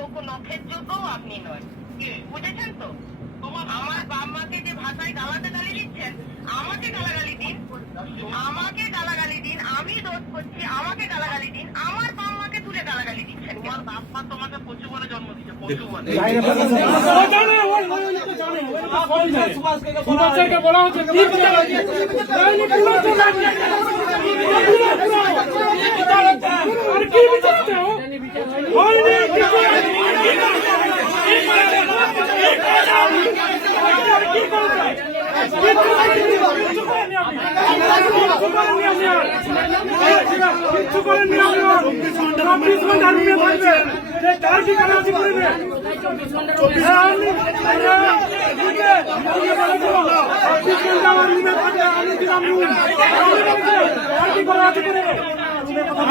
নখের যোগ্যও আপনি নয়, বুঝেছেন তো? আমার বাপ মাকে যে ভাষায় গালাতে গালি দিচ্ছেন, আমাকে গালাগালি দিন, আমাকে গালাগালি দিন, আমি দোষ করছি, আমাকে গালাগালি দিন। আমার বাপ মাকে তুলে গালাগালি দিচ্ছেন। তোমার বাপ মা তোমাকে পশু বলে জন্ম দিচ্ছে, পশু বলে।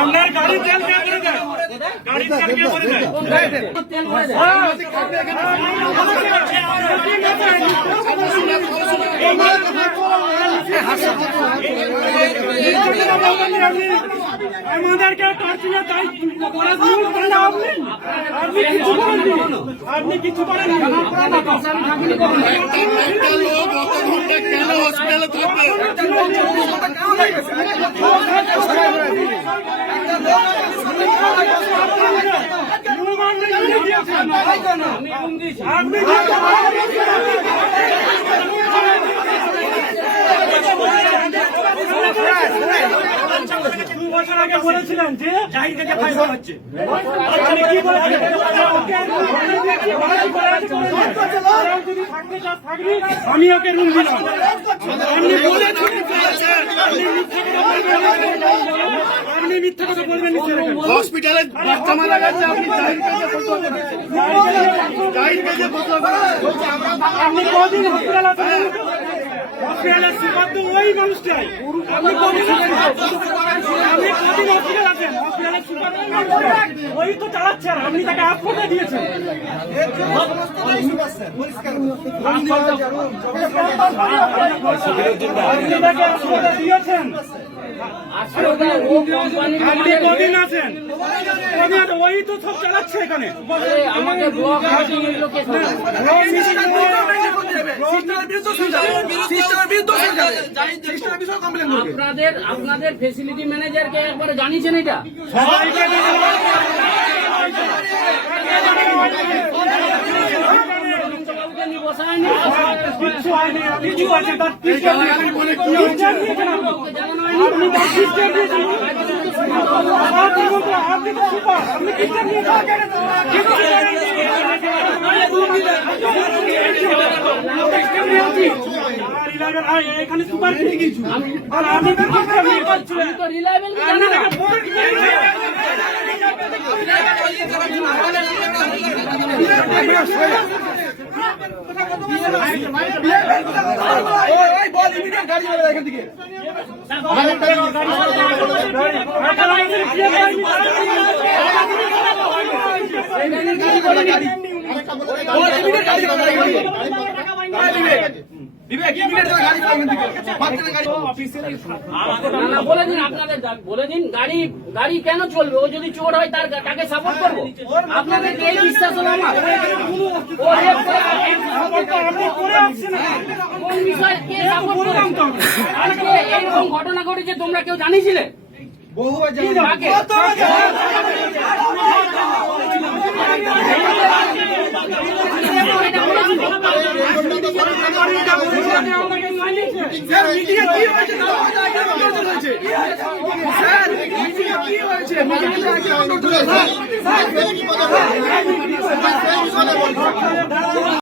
আপনার গাড়ি তেল কে করে দেয়? গাড়ি তেল কে করে দেয়? তেল করে দেয়। আমাদেরকে টার্চিলে তাই আপনি কিছু করেন কেন হসপিটালে থাকবে? বছর আগে বলেছিলেন যে জাহির থেকে ফায়দা হচ্ছে, কি বলেছিলেন? আমি ওকে রুম দিলাম। আপনি মিথ্যা কথা বলবেন। হসপিটালে বাচ্চা মারা গেছে, আপনি আপনি কদিন হসপিটাল আছেন? হসপিটালের সুপার তো ওই মানুষটাই। আপনি কদিন হসপিটাল আছেন? হসপিটালের সুপার ওই তো চালাচ্ছেন, আপনি তাকে আফ্রোটা দিয়েছেন। দিয়েছেন আপনি কদিন আছেন? ওই তো সব চালাচ্ছে এখানে। আপনাদের ফেসিলিটি ম্যানেজারকে একবারে জানিয়েছেন এটা? এখানে সুপার আর আমি তো রিলায়েবল বলে দিন, আপনাদের বলে দিন গাড়ি কেন চলবে? ও যদি চোর হয় তাকে সাপোর্ট করবো? আপনাদের এই বিশ্বাস হলো আমার? কোন বিষয়ে কে সাপোর্ট করবে? আজকে এইরকম ঘটনা ঘটেছে, তোমরা কেউ জানিয়েছিলে? কি হয়েছে?